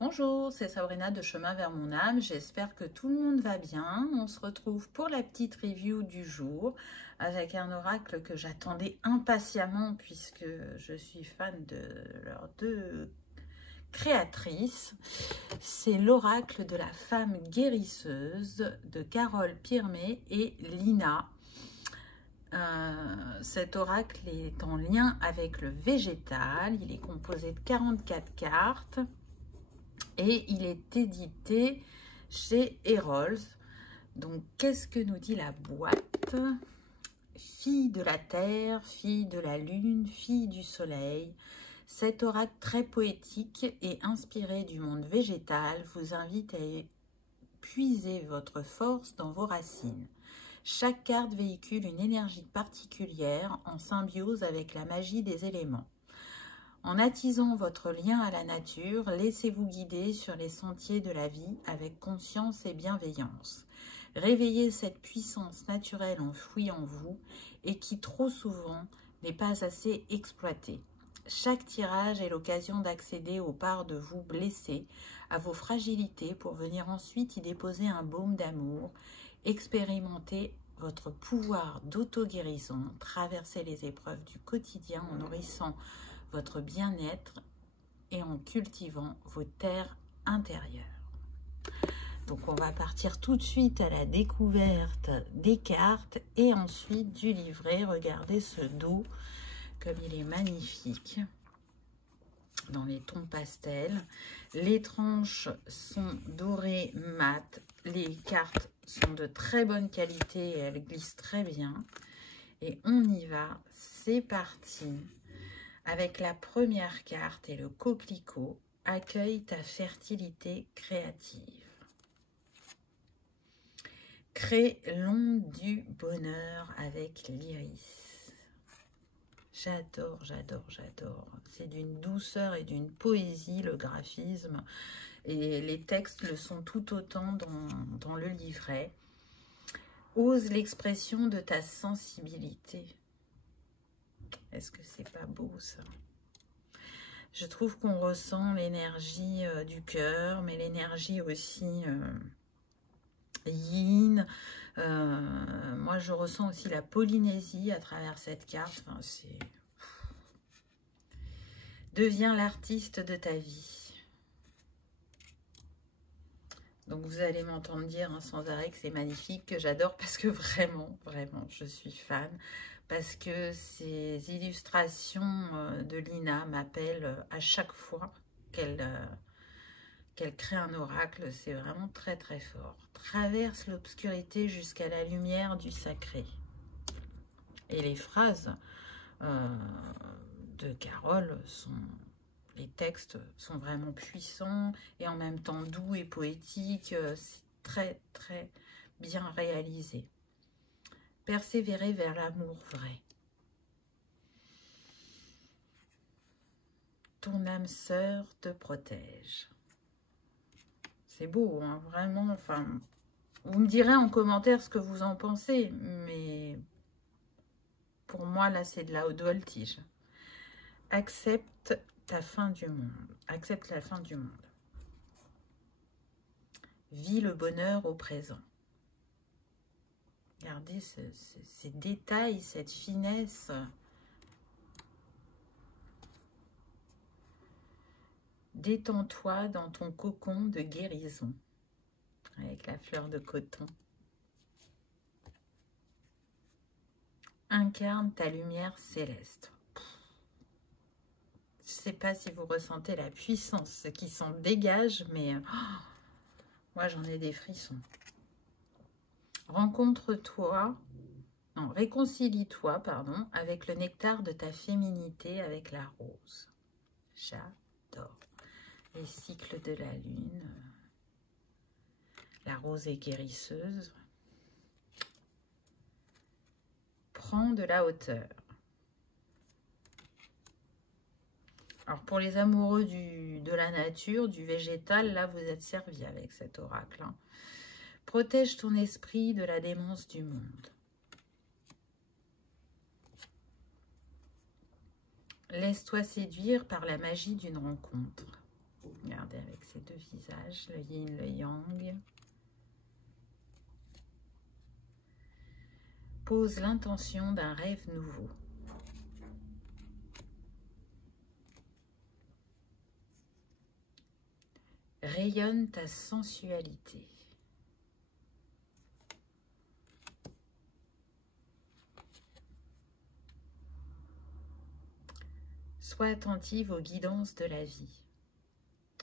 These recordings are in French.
Bonjour, c'est Sabrina de Chemin vers mon âme. J'espère que tout le monde va bien. On se retrouve pour la petite review du jour avec un oracle que j'attendais impatiemment puisque je suis fan de leurs deux créatrices. C'est l'oracle de la femme guérisseuse de Carole Pirmé et Lina. Cet oracle est en lien avec le végétal. Il est composé de 44 cartes. Et il est édité chez Errols. Donc, qu'est-ce que nous dit la boîte? Fille de la terre, fille de la lune, fille du soleil. Cet oracle très poétique et inspiré du monde végétal vous invite à puiser votre force dans vos racines. Chaque carte véhicule une énergie particulière en symbiose avec la magie des éléments. En attisant votre lien à la nature, laissez-vous guider sur les sentiers de la vie avec conscience et bienveillance. Réveillez cette puissance naturelle enfouie en vous et qui trop souvent n'est pas assez exploitée. Chaque tirage est l'occasion d'accéder aux parts de vous blessées, à vos fragilités pour venir ensuite y déposer un baume d'amour, expérimenter votre pouvoir d'auto-guérison, traverser les épreuves du quotidien en nourrissant votre bien-être et en cultivant vos terres intérieures. Donc on va partir tout de suite à la découverte des cartes et ensuite du livret. Regardez ce dos comme il est magnifique dans les tons pastels. Les tranches sont dorées mat. Les cartes sont de très bonne qualité et elles glissent très bien. Et on y va, c'est parti. Avec la première carte et le coquelicot, accueille ta fertilité créative. Crée l'onde du bonheur avec l'iris. J'adore, j'adore, j'adore. C'est d'une douceur et d'une poésie, le graphisme. Et les textes le sont tout autant dans le livret. Ose l'expression de ta sensibilité. Est-ce que c'est pas beau ça? Je trouve qu'on ressent l'énergie du cœur, mais l'énergie aussi yin. Moi, je ressens aussi la Polynésie à travers cette carte. Enfin, c'est... Deviens l'artiste de ta vie. Donc, vous allez m'entendre dire sans arrêt que c'est magnifique, que j'adore, parce que vraiment, vraiment, je suis fan. Parce que ces illustrations de Lina m'appellent à chaque fois qu'elle crée un oracle. C'est vraiment très très fort. Traverse l'obscurité jusqu'à la lumière du sacré. Et les phrases de Carole les textes sont vraiment puissants et en même temps doux et poétiques. C'est très très bien réalisé. Persévérer vers l'amour vrai. Ton âme sœur te protège. C'est beau, hein, vraiment. Enfin, vous me direz en commentaire ce que vous en pensez, mais pour moi, là, c'est de la haute voltige. Accepte ta fin du monde. Accepte la fin du monde. Vis le bonheur au présent. Regardez ces détails, cette finesse. Détends-toi dans ton cocon de guérison avec la fleur de coton. Incarne ta lumière céleste. Je ne sais pas si vous ressentez la puissance qui s'en dégage, mais moi j'en ai des frissons. Réconcilie-toi, pardon, avec le nectar de ta féminité, avec la rose. J'adore. Les cycles de la lune. La rose est guérisseuse. Prends de la hauteur. Alors pour les amoureux de la nature, du végétal, là vous êtes servis avec cet oracle. Hein. Protège ton esprit de la démence du monde. Laisse-toi séduire par la magie d'une rencontre. Regardez avec ces deux visage, le yin, le yang. Pose l'intention d'un rêve nouveau. Rayonne ta sensualité. Sois attentive aux guidances de la vie.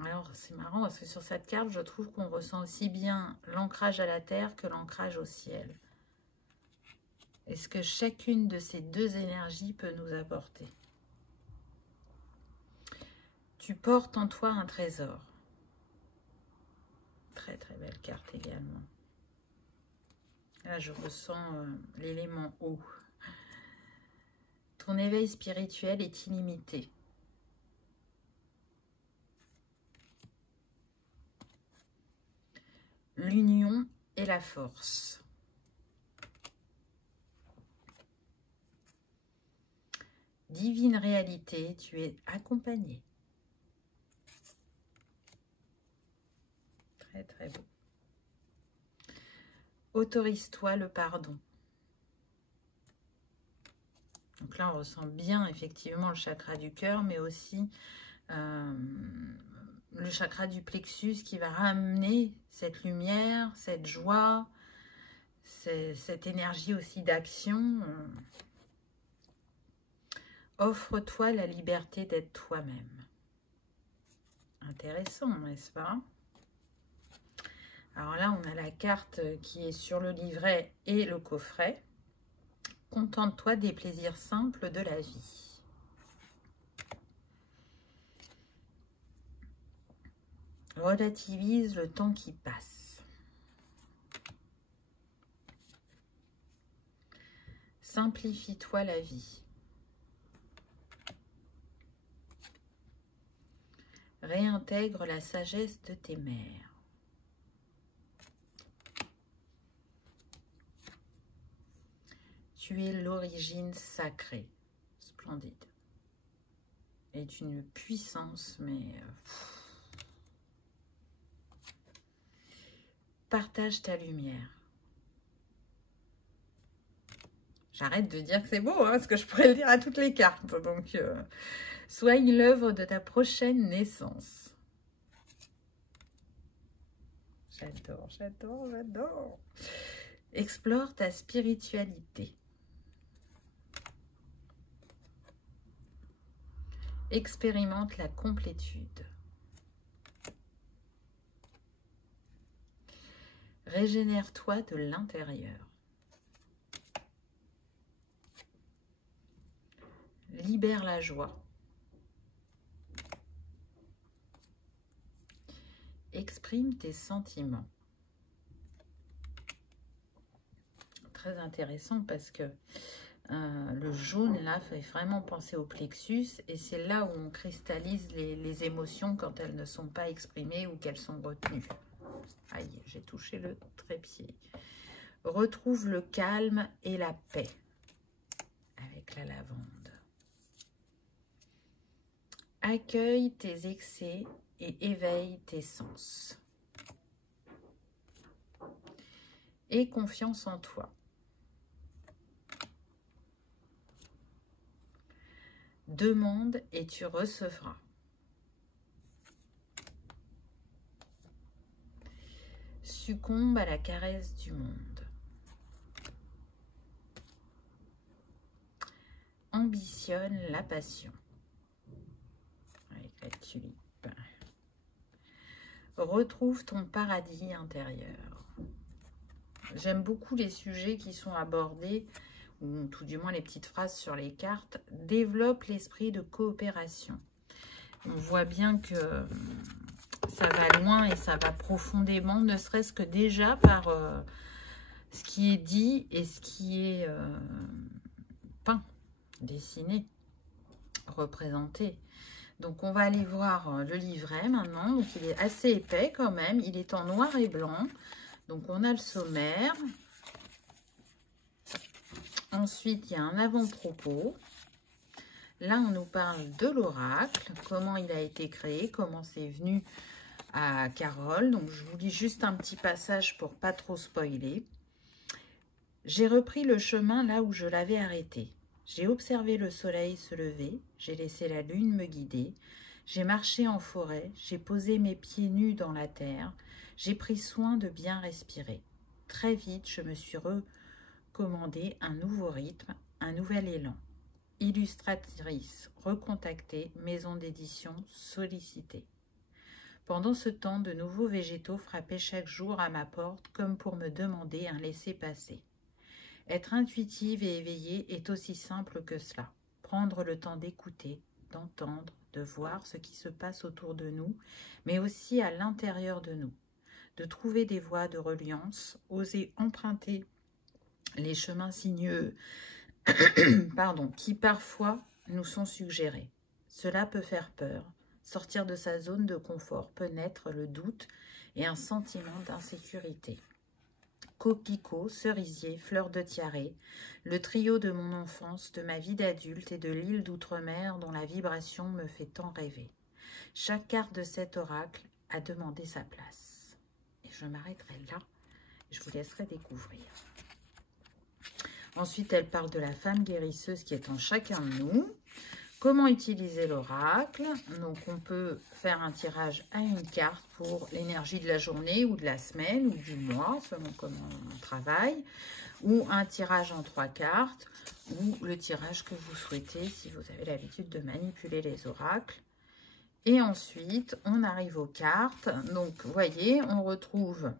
Alors, c'est marrant parce que sur cette carte, je trouve qu'on ressent aussi bien l'ancrage à la terre que l'ancrage au ciel. Et ce que chacune de ces deux énergies peut nous apporter. Tu portes en toi un trésor. Très, très belle carte également. Là, je ressens l'élément eau. Ton éveil spirituel est illimité. L'union et la force. Divine réalité, tu es accompagné. Très, très beau. Autorise-toi le pardon. Donc là, on ressent bien effectivement le chakra du cœur, mais aussi le chakra du plexus qui va ramener cette lumière, cette joie, cette énergie aussi d'action. Offre-toi la liberté d'être toi-même. Intéressant, n'est-ce pas? Alors là, on a la carte qui est sur le livret et le coffret. Contente-toi des plaisirs simples de la vie. Relativise le temps qui passe. Simplifie-toi la vie. Réintègre la sagesse de tes mères. Tu es l'origine sacrée. Splendide. Et d'une puissance, mais... Partage ta lumière. J'arrête de dire que c'est beau, hein, parce que je pourrais le dire à toutes les cartes. Donc, soigne l'œuvre de ta prochaine naissance. J'adore, j'adore, j'adore. Explore ta spiritualité. Expérimente la complétude. Régénère-toi de l'intérieur. Libère la joie. Exprime tes sentiments. Très intéressant parce que le jaune là fait vraiment penser au plexus et c'est là où on cristallise les émotions quand elles ne sont pas exprimées ou qu'elles sont retenues. Aïe, j'ai touché le trépied. Retrouve le calme et la paix avec la lavande. Accueille tes excès et éveille tes sens. Aie confiance en toi. Demande et tu recevras. Succombe à la caresse du monde. Ambitionne la passion. Avec la tulipe. Retrouve ton paradis intérieur. J'aime beaucoup les sujets qui sont abordés, ou tout du moins les petites phrases sur les cartes. Développe l'esprit de coopération. On voit bien que ça va loin et ça va profondément, ne serait-ce que déjà par ce qui est dit et ce qui est peint, dessiné, représenté. Donc, on va aller voir le livret maintenant. Donc, il est assez épais quand même. Il est en noir et blanc. Donc, on a le sommaire. Ensuite, il y a un avant-propos. Là, on nous parle de l'oracle, comment il a été créé, comment c'est venu à Carole. Donc, je vous lis juste un petit passage pour pas trop spoiler. J'ai repris le chemin là où je l'avais arrêté. J'ai observé le soleil se lever, j'ai laissé la lune me guider, j'ai marché en forêt, j'ai posé mes pieds nus dans la terre, j'ai pris soin de bien respirer. Très vite, je me suis recommandé un nouveau rythme, un nouvel élan. Illustratrice recontactée, maison d'édition sollicitée. Pendant ce temps, de nouveaux végétaux frappaient chaque jour à ma porte comme pour me demander un laissez-passer. Être intuitive et éveillée est aussi simple que cela. Prendre le temps d'écouter, d'entendre, de voir ce qui se passe autour de nous, mais aussi à l'intérieur de nous. De trouver des voies de reliance, oser emprunter les chemins sinueux qui parfois nous sont suggérés. Cela peut faire peur. Sortir de sa zone de confort peut naître le doute et un sentiment d'insécurité. Coquelicot, cerisier, fleur de tiare, le trio de mon enfance, de ma vie d'adulte et de l'île d'outre-mer dont la vibration me fait tant rêver. Chaque carte de cet oracle a demandé sa place. Et je m'arrêterai là, je vous laisserai découvrir. Ensuite, elle parle de la femme guérisseuse qui est en chacun de nous. Comment utiliser l'oracle? Donc, on peut faire un tirage à une carte pour l'énergie de la journée ou de la semaine ou du mois, selon comment on travaille, ou un tirage en 3 cartes, ou le tirage que vous souhaitez si vous avez l'habitude de manipuler les oracles. Et ensuite, on arrive aux cartes. Donc, vous voyez, on retrouve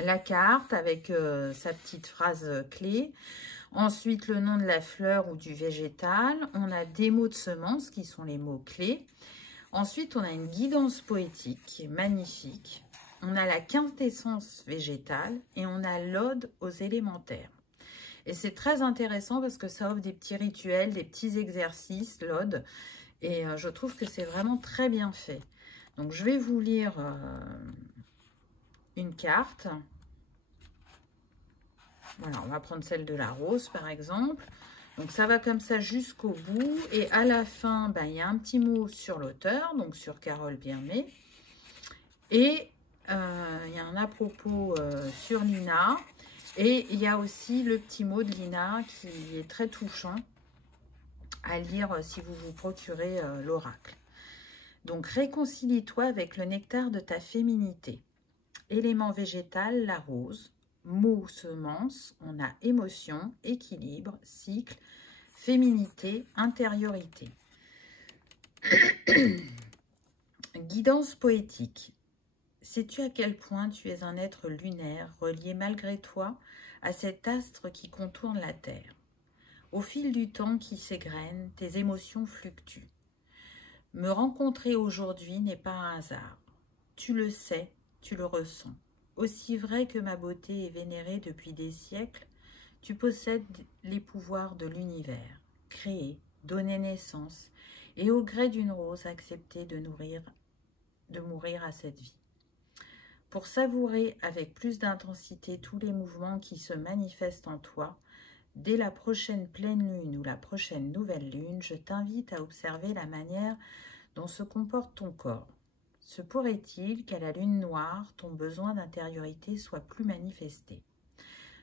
la carte avec sa petite phrase clé. Ensuite, le nom de la fleur ou du végétal. On a des mots de semence qui sont les mots clés. Ensuite, on a une guidance poétique qui est magnifique. On a la quintessence végétale et on a l'ode aux élémentaires. Et c'est très intéressant parce que ça offre des petits rituels, des petits exercices, l'ode. Et je trouve que c'est vraiment très bien fait. Donc, je vais vous lire une carte. Voilà, on va prendre celle de la rose, par exemple. Donc, ça va comme ça jusqu'au bout. Et à la fin, ben, il y a un petit mot sur l'auteur, donc sur Carole Birmé. Et il y a un à propos sur Lina. Et il y a aussi le petit mot de Lina qui est très touchant à lire si vous vous procurez l'oracle. Donc, réconcilie-toi avec le nectar de ta féminité. Élément végétal, la rose. Mot, semence, on a émotion, équilibre, cycle, féminité, intériorité. Guidance poétique. Sais-tu à quel point tu es un être lunaire, relié malgré toi à cet astre qui contourne la Terre? Au fil du temps qui s'égrène, tes émotions fluctuent. Me rencontrer aujourd'hui n'est pas un hasard. Tu le sais, tu le ressens. Aussi vrai que ma beauté est vénérée depuis des siècles, tu possèdes les pouvoirs de l'univers, créer, donner naissance, et au gré d'une rose accepter de mourir à cette vie. Pour savourer avec plus d'intensité tous les mouvements qui se manifestent en toi, dès la prochaine pleine lune ou la prochaine nouvelle lune, je t'invite à observer la manière dont se comporte ton corps. Se pourrait-il qu'à la lune noire, ton besoin d'intériorité soit plus manifesté?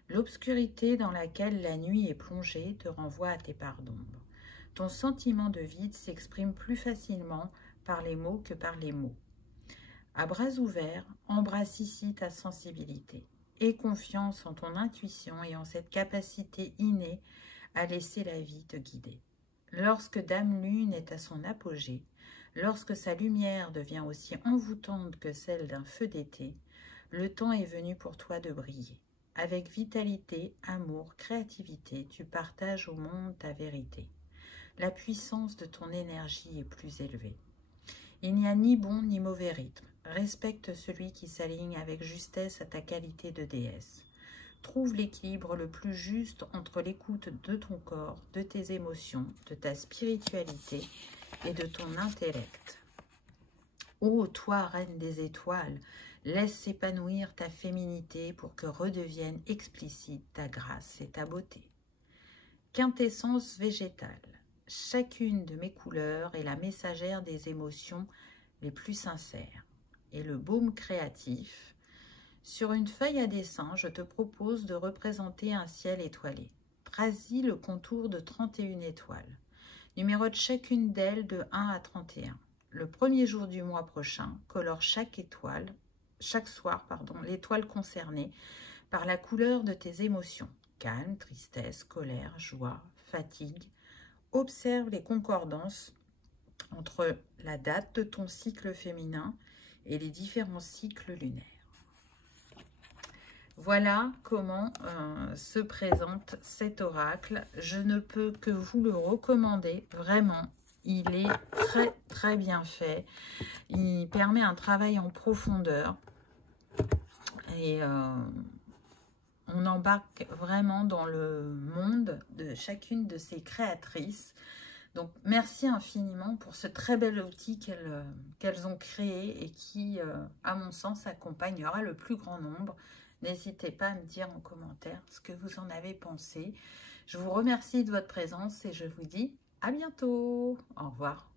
L'obscurité dans laquelle la nuit est plongée te renvoie à tes parts d'ombre. Ton sentiment de vide s'exprime plus facilement par les mots que par les mots. À bras ouverts, embrasse ici ta sensibilité. Aie confiance en ton intuition et en cette capacité innée à laisser la vie te guider. Lorsque Dame Lune est à son apogée, lorsque sa lumière devient aussi envoûtante que celle d'un feu d'été, le temps est venu pour toi de briller. Avec vitalité, amour, créativité, tu partages au monde ta vérité. La puissance de ton énergie est plus élevée. Il n'y a ni bon ni mauvais rythme. Respecte celui qui s'aligne avec justesse à ta qualité de déesse. Trouve l'équilibre le plus juste entre l'écoute de ton corps, de tes émotions, de ta spiritualité et de ton intellect. Ô toi, reine des étoiles, laisse s'épanouir ta féminité pour que redevienne explicite ta grâce et ta beauté. Quintessence végétale. Chacune de mes couleurs est la messagère des émotions les plus sincères. et le baume créatif. Sur une feuille à dessin, je te propose de représenter un ciel étoilé. Trace-y le contour de 31 étoiles. Numérote chacune d'elles de 1 à 31. Le premier jour du mois prochain, colore chaque soir, l'étoile concernée par la couleur de tes émotions. Calme, tristesse, colère, joie, fatigue. Observe les concordances entre la date de ton cycle féminin et les différents cycles lunaires. Voilà comment se présente cet oracle. Je ne peux que vous le recommander, vraiment. Il est très très bien fait. Il permet un travail en profondeur. Et on embarque vraiment dans le monde de chacune de ces créatrices. Donc, merci infiniment pour ce très bel outil qu'elles ont créé et qui, à mon sens, accompagnera le plus grand nombre. N'hésitez pas à me dire en commentaire ce que vous en avez pensé. Je vous remercie de votre présence et je vous dis à bientôt. Au revoir.